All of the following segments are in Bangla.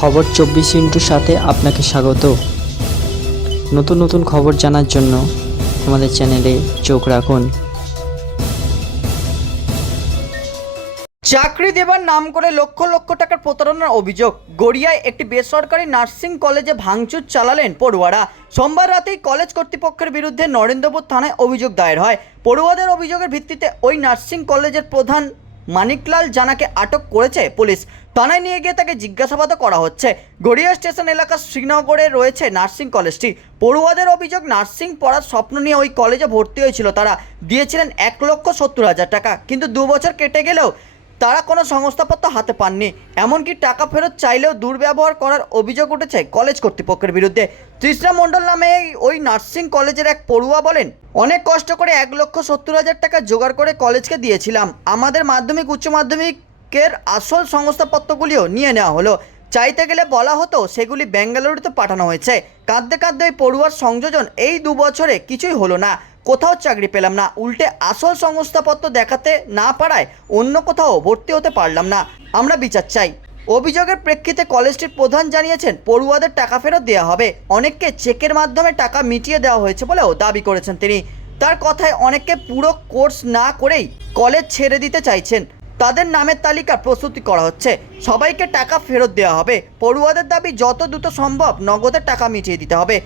খবর চব্বিশ ইন্টুর সাথে আপনাকে স্বাগত। নতুন নতুন খবর জানার জন্য আমাদের চ্যানেলে চোখ রাখুন। চাকরি দেবার নাম করে লক্ষ লক্ষ টাকার প্রতারণার অভিযোগ। গড়িয়ায় একটি বেসরকারি নার্সিং কলেজে ভাঙচুর চালালেন পড়ুয়ারা। সোমবার রাতেই কলেজ কর্তৃপক্ষের বিরুদ্ধে নরেন্দ্রপুর থানায় অভিযোগ দায়ের হয়। পড়ুয়াদের অভিযোগের ভিত্তিতে ওই নার্সিং কলেজের প্রধান মানিকলাল জানাকে আটক করেছে পুলিশ। থানায় নিয়ে গিয়ে তাকে জিজ্ঞাসাবাদও করা হচ্ছে। গড়িয়া স্টেশন এলাকার শ্রীনগরে রয়েছে নার্সিং কলেজটি। পড়ুয়াদের অভিযোগ, নার্সিং পড়ার স্বপ্ন নিয়ে ওই কলেজে ভর্তি হয়েছিল তারা। দিয়েছিলেন এক লক্ষ সত্তর হাজার টাকা, কিন্তু দু বছর কেটে গেলেও তারা কোনো সংস্থাপত্র হাতে পাননি। এমনকি টাকা ফেরত চাইলেও দুর্ব্যবহার করার অভিযোগ উঠেছে কলেজ কর্তৃপক্ষের বিরুদ্ধে। তৃষ্ণা মণ্ডল নামে ওই নার্সিং কলেজের এক পড়ুয়া বলেন, অনেক কষ্ট করে এক লক্ষ সত্তর হাজার টাকা জোগাড় করে কলেজকে দিয়েছিলাম। আমাদের মাধ্যমিক, উচ্চ মাধ্যমিকের আসল সংস্থাপত্রগুলিও নিয়ে নেওয়া হলো। চাইতে গেলে বলা হতো সেগুলি বেঙ্গালুরুতে পাঠানো হয়েছে। কাঁদতে কাঁদতে ওই পড়ুয়ার সংযোজন এই দু বছরে কিছুই হলো না। কোথাও চাকরি পেলাম না, উল্টে আসল সংস্থাপত্র দেখাতে না পারায় অন্য কোথাও ভর্তি হতে পারলাম না। আমরা বিচার চাই। অভিযোগের প্রেক্ষিতে কলেজটির প্রধান জানিয়েছেন, পড়ুয়াদের টাকা ফেরত দেওয়া হবে। অনেককে চেকের মাধ্যমে টাকা মিটিয়ে দেওয়া হয়েছে বলেও দাবি করেছেন তিনি। তার কথায় অনেককে পুরো কোর্স না করেই কলেজ ছেড়ে দিতে চাইছেন। তাদের নামের তালিকা প্রস্তুতি করা হচ্ছে। সবাইকে টাকা ফেরত দেওয়া হবে। পড়ুয়াদের দাবি যত দ্রুত সম্ভব নগদের টাকা মিটিয়ে দিতে হবে।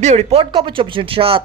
বিও রিপোর্ট, কপি চব্বিশ সাত।